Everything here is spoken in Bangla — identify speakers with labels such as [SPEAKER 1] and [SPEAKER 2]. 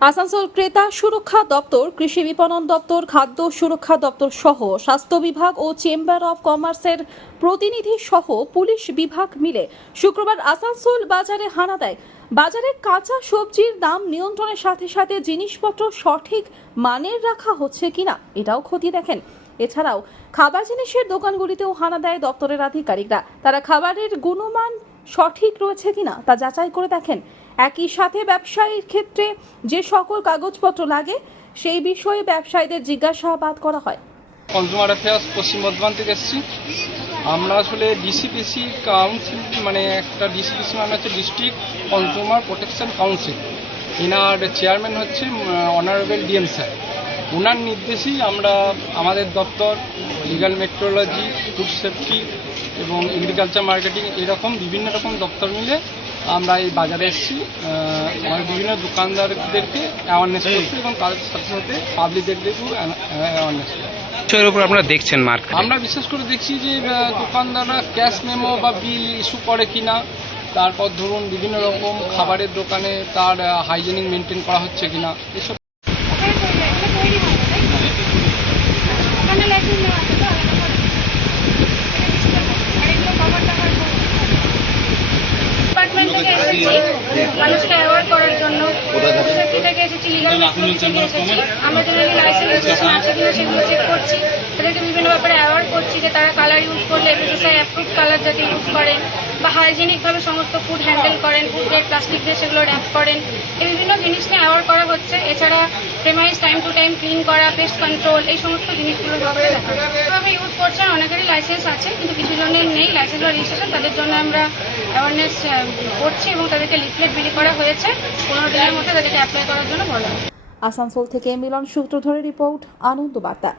[SPEAKER 1] আসানসোল ক্রেতা সুরক্ষা দপ্তর, কৃষি বিপণন দপ্তর, খাদ্য সুরক্ষা দপ্তর সহ স্বাস্থ্য বিভাগ ও চেম্বার অব কমার্সের প্রতিনিধি সহ পুলিশ বিভাগ মিলে শুক্রবার আসানসোল বাজারে হানা দেয়। বাজারে কাঁচা সবজির দাম নিয়ন্ত্রণের সাথে সাথে জিনিসপত্র সঠিক মানের রাখা হচ্ছে কিনা এটাও খতিয়ে দেখেন। এছাড়াও খাবার জিনিসের দোকানগুলিতেও হানা দেয় দপ্তরের আধিকারিকরা। তারা খাবারের গুণমান সঠিক রয়েছে কিনা তা যাচাই করে দেখেন। একই সাথে ব্যবসায়ীর ক্ষেত্রে যে সকল কাগজপত্র লাগে, সেই বিষয়ে ব্যবসায়ীদের জিজ্ঞাসাবাদ করা হয়।
[SPEAKER 2] কনজিউমার অ্যাফেয়ার্স, পশ্চিম বর্ধমান থেকে এসেছি। আমরা আসলে ডিসিপিসি কাউন্সিল মানে একটা ডিসিপিসি মানে হচ্ছে ডিস্ট্রিক্ট কনজিউমার প্রোটেকশন কাউন্সিল এনার চেয়ারম্যান হচ্ছে অনারেবল ডিএম স্যার ওনার নির্দেশেই আমরা আমাদের দপ্তর লিগাল মেট্রোলজি ফুড সেফটি এবং এগ্রিকালচার মার্কেটিং এরকম বিভিন্ন রকম দপ্তর মিলে আমরা এই বাজারে এসেছি। আহ, বিভিন্ন দোকানদারদেরকে অ্যাওয়ারনেস করছি এবং তার সাথে সাথে পাবলিকদেরকেও অ্যাওয়ারনেস
[SPEAKER 3] বিষয়ের উপর আপনারা দেখছেন মার্কেট
[SPEAKER 2] আমরা বিশেষ করে দেখছি যে দোকানদাররা ক্যাশ মেমো বা বিল ইস্যু করে কিনা। তারপর ধরুন বিভিন্ন রকম খাবারের দোকানে তার হাইজেনিক মেনটেন করা হচ্ছে কিনা। এসব
[SPEAKER 4] ওখানে তৈরি হয়, এখানে তৈরি হয় না, তাই তো? ওখানে লাইসেন্স নেওয়া আছে তো, আলাদা করে। আর এগুলো cover টাভার করে। মানুষকে অ্যাওয়ার্ড করার জন্য। থেকে? এসেছি লিগাল থেকে এসেছি। আমরা লাইসেন্স আছে কিনা সেগুলো চেক করছি। তাদেরকে বিভিন্ন ব্যাপারে অ্যাওয়ার্ড করছি যে তারা কালার ইউজ করলে এফএসএসআই অ্যাপ্রুভ কালার যাতে ইউজ করেন বা হাইজেনিকভাবে সমস্ত ফুড হ্যান্ডেল করেন ফুড গ্রেড প্লাস্টিক দিয়ে সেগুলো র্যাপ করেন। এই বিভিন্ন জিনিস নিয়ে অ্যাওয়ার্ড করা হচ্ছে। এছাড়া premise time to time clean করা পেস্ট কন্ট্রোল এই সমস্ত জিনিসগুলোর ব্যাপারে দেখা করছেন অনেকেরই লাইসেন্স আছে, কিন্তু কিছু জনের নেই লাইসেন্স বা রেজিস্ট্রেশন তাদের জন্য আমরা অ্যাওয়ারনেস করছি এবং তাদেরকে লিফলেট বিলি করা হয়েছে। পনেরো দিনের মধ্যে তাদেরকে অ্যাপ্লাই করার জন্য বলা
[SPEAKER 1] আসানসোল থেকে মিলন সূত্রধরের রিপোর্ট আনন্দ বার্তা